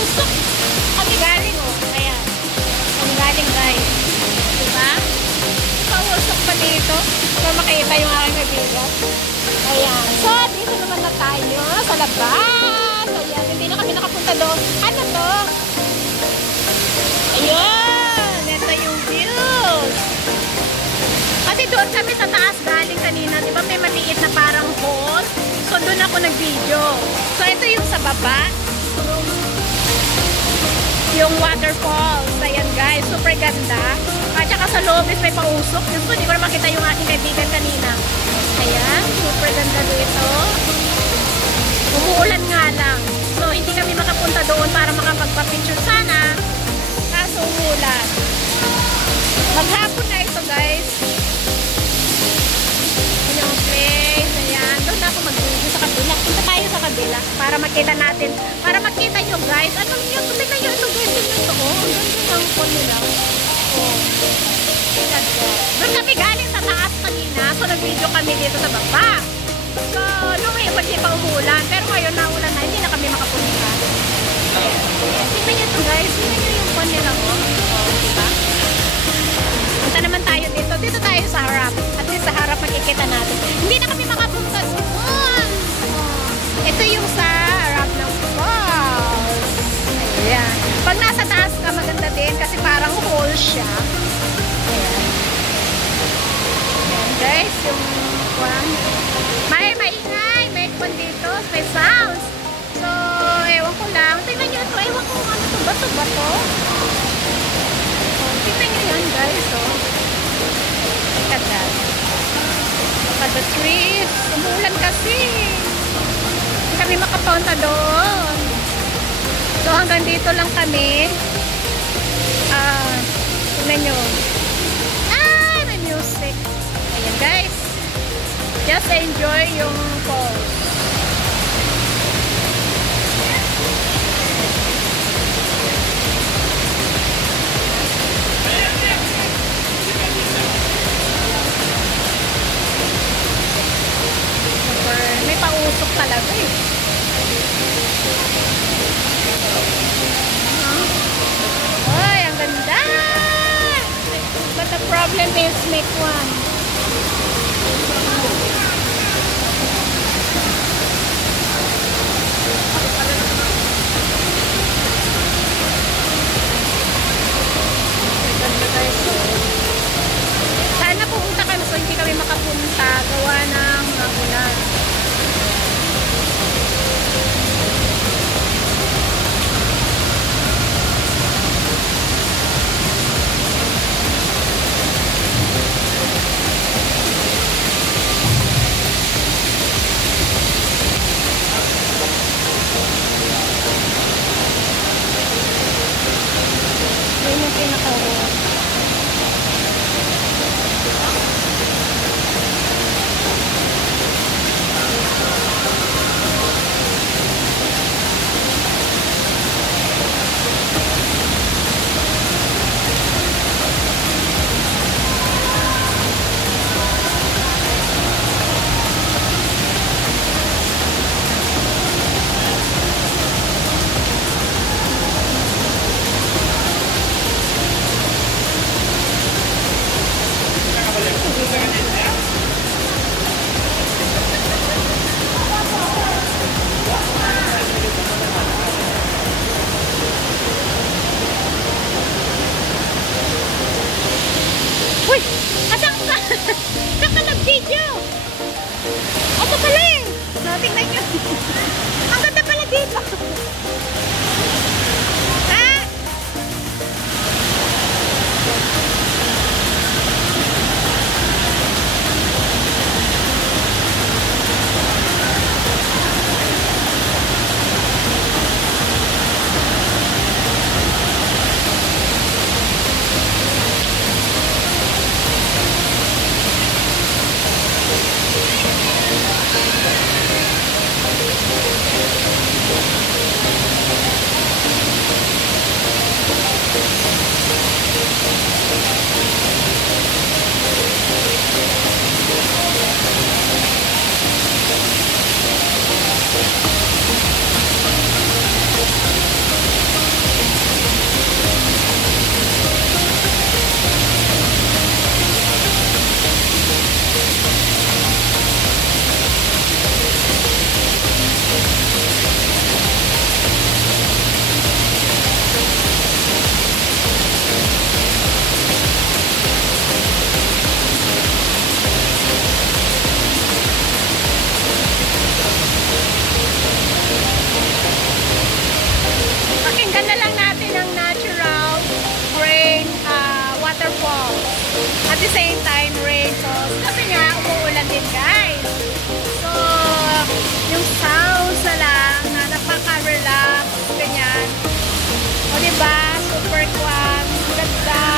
pausok. Kami galing, oh. Ayan. Kami galing, guys. Diba? Pausok pa dito. Para makita yung aking kaibigan. Ayan. So, dito naman na tayo sa labas. Ayan. Hindi na kami nakapunta doon. Ano to? Ayan. Ito yung views. Kasi doon kami sa taas galing kanina. Diba may maliit na parang hall? So, doon ako nag-video. So, ito yung sa baba. Yung waterfalls. Ayan, guys. Super ganda. At saka sa loob is may pausok. Diyos ko, hindi ko na makita yung aking kaibigan kanina. Ayan. Super ganda dito. Umuulan nga lang. So, hindi kami makapunta doon para makapagpa-picture sana. Kaso umuulan. Maghapon na ito, guys. Yung place. Ayan. Doon na ako mag-video sa kabila. Punta tayo sa kabila para makita natin. Para makita nyo, guys. Ano nyo? Tumignan nyo ito, guys. Tingnan ito, oh. Ganda ang phone nila. Oh. Doon kami galing sa taas kanina. So, nag-video kami dito sa baba. So, nung hindi pa umuulan. Pero ngayon, naulan na. Hindi na kami makapunta. Ayan. Tingnan nyo ito, guys. Tingnan nyo yung phone nila, oh. Oh, diba? Punta naman tayo dito. Dito tayo sa harap. At least sa harap makikita natin. Hindi na kami makapunta doon. Oh. Ito yung sa harap ng falls. Ayan. Pag nasa taas ka, maganda din kasi parang hole siya. Ayan. Ayan, guys. Yung maingay. May kwan dito. May sounds. So, ewan ko lang. Tingnan nyo ito. Ewan ko ano ito. Bato-bato. Tingnan nyo yan, guys. Oh. Look at that. Look at the trees. Umuulan kasi. Hindi kami makapunta doon. So, hanggang dito lang kami. Tingnan nyo. May music. Ayan, guys. Just enjoy yung falls. May pausok talaga eh. Ay, ang ganda! But the problem is make one. Sana pumunta kami so hindi kami makapunta gawa ng ulan. Yan yung pinaka-road. Uy! Asan ka? Saan ka nag-video? Ako pala eh! So, tingnan nyo. Ang ganda pala dito. Ha? falls. At the same time, rain falls. Kasi nga, umuulan din, guys. So, yung sounds na lang na napaka-relax, ganyan. O, diba? Super kwan. Ganda.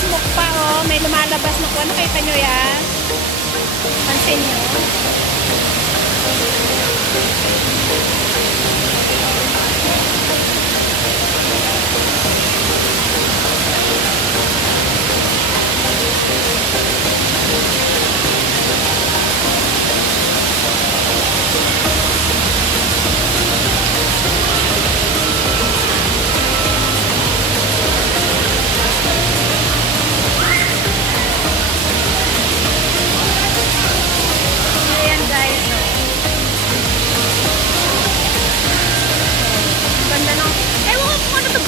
Smoke pa, oh. May lumalabas na kwan. Nakita nyo yan? Pansin nyo?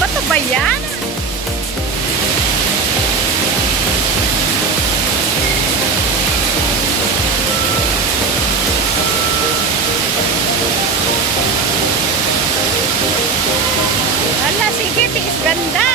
Bato ba yan? Ala, sige, tiis ganda.